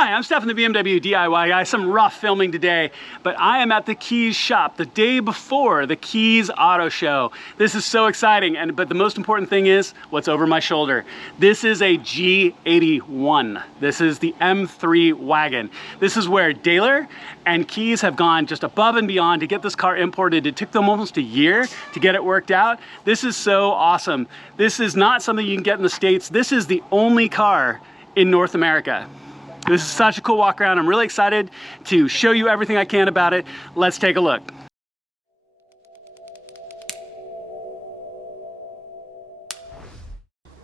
Hi, I'm Steph from the BMW DIY guy. Some rough filming today, but I am at the Kies shop the day before the Kies Auto Show. This is so exciting, but the most important thing is what's over my shoulder. This is a G81. This is the M3 wagon. This is where Dahler and Kies have gone just above and beyond to get this car imported. It took them almost a year to get it worked out. This is so awesome. This is not something you can get in the States. This is the only car in North America. This is such a cool walk around. I'm really excited to show you everything I can about it. Let's take a look.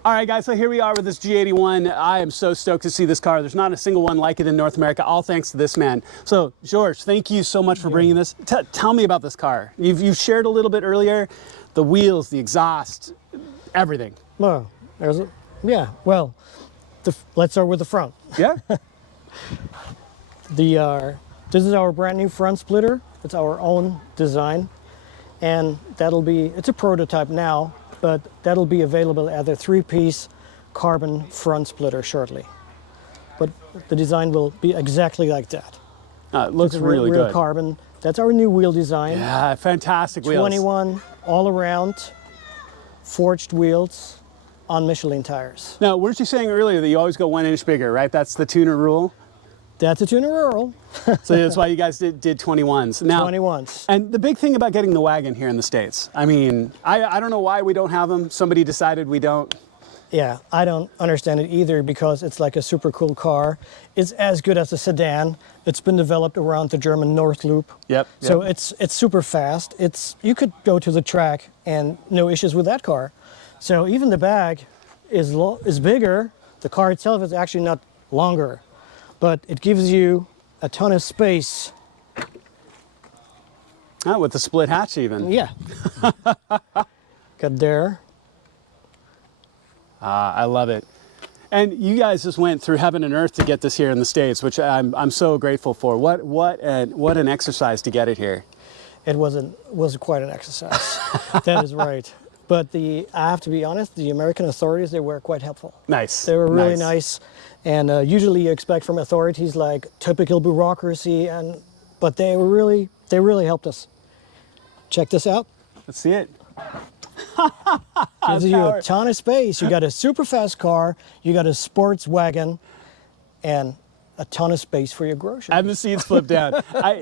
All right, guys, so here we are with this G81. I am so stoked to see this car. There's not a single one like it in North America, all thanks to this man. So, Jorge, thank you so much for bringing this. Tell me about this car. You've shared a little bit earlier, the wheels, the exhaust, everything. Well, let's start with the front. Yeah. This is our brand new front splitter. It's our own design, and it's a prototype now, but that'll be available as a 3-piece carbon front splitter shortly. But the design will be exactly like that. It looks really real good. Carbon. That's our new wheel design. Yeah, fantastic wheels. 21 all around, forged wheels on Michelin tires. Now, weren't you saying earlier that you always go 1 inch bigger, right? That's the tuner rule? That's a tuner rule. So that's why you guys did 21s. Now, 21s. And the big thing about getting the wagon here in the States, I mean, I don't know why we don't have them. Somebody decided we don't. Yeah, I don't understand it either because it's like a super cool car. It's as good as a sedan. It's been developed around the German North Loop. Yep. So it's super fast. You could go to the track and no issues with that car. So even the bag is bigger. The car itself is actually not longer, but it gives you a ton of space. Oh, with the split hatch even. Yeah. Got there. I love it. And you guys just went through heaven and earth to get this here in the States, which I'm so grateful for. What an exercise to get it here. It was quite an exercise. That is right. But I have to be honest, the American authorities, they were quite helpful. Nice. They were really nice. And usually you expect from authorities like typical bureaucracy, but they really helped us. Check this out. Let's see it. Gives you a ton of space. You got a super fast car, you got a sports wagon, and a ton of space for your groceries. And the seats flip down.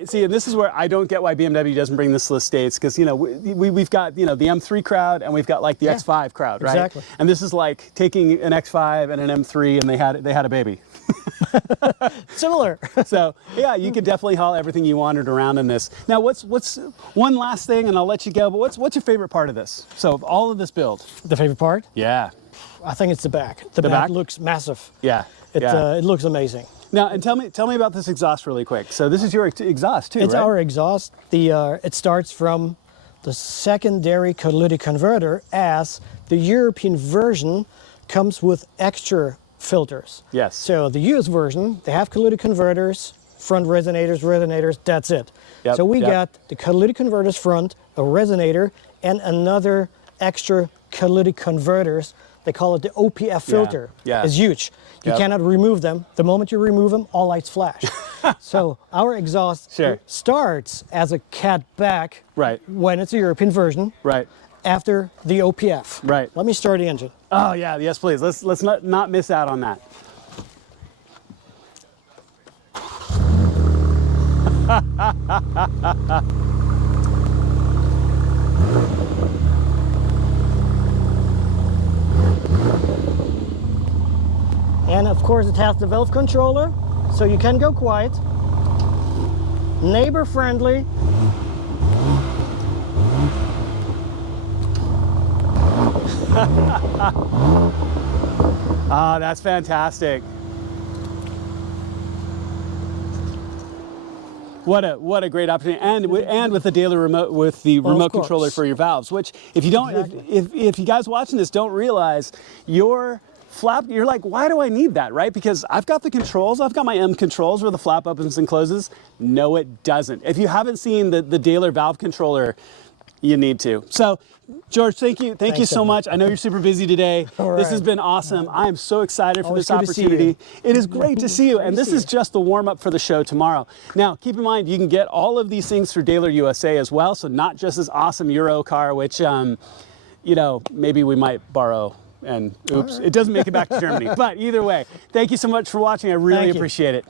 See, and this is where I don't get why BMW doesn't bring this to the States, because we've got the M3 crowd and we've got like the X5 crowd, right? Exactly. And this is like taking an X5 and an M3 and they had a baby. Similar. So yeah, you could definitely haul everything you wanted around in this. Now, what's one last thing, and I'll let you go. But what's your favorite part of this? So of all of this build. The favorite part? Yeah. I think it's the back. The back looks massive. Yeah. It looks amazing. Now, and tell me about this exhaust really quick. So this is your exhaust too, right? It's our exhaust. It starts from the secondary catalytic converter, as the European version comes with extra filters. Yes. So the US version, they have catalytic converters, front resonators, that's it. Yep, so we got the catalytic converters front, a resonator, and another extra catalytic converters. They call it the OPF filter. Yeah. It's huge. You cannot remove them. The moment you remove them, all lights flash. So our exhaust starts as a cat back when it's a European version. Right. After the OPF. Right. Let me start the engine. Oh yeah, yes please. Let's not miss out on that. And of course it has the valve controller, so you can go quiet. Neighbor friendly. Ah, that's fantastic. What a great opportunity, and with the Dahler remote, with the remote controller for your valves. Which, if you don't, if you guys watching this don't realize, your flap, you're like, why do I need that, right? Because I've got the controls, I've got my M controls where the flap opens and closes. No, it doesn't. If you haven't seen the Dahler valve controller, You need to. So, George, thank you so Evan. much. I know you're super busy today. All This has right. been awesome. I am so excited for Always this good to see you. opportunity. It is great to see you, and this see is you. just the warm-up for the show tomorrow. Now, keep in mind, you can get all of these things through Dahler USA as well, so not just this awesome Euro car, which, you know, maybe we might borrow, and oops, it doesn't make it back to Germany. But either way, thank you so much for watching. I really Thank you. appreciate it.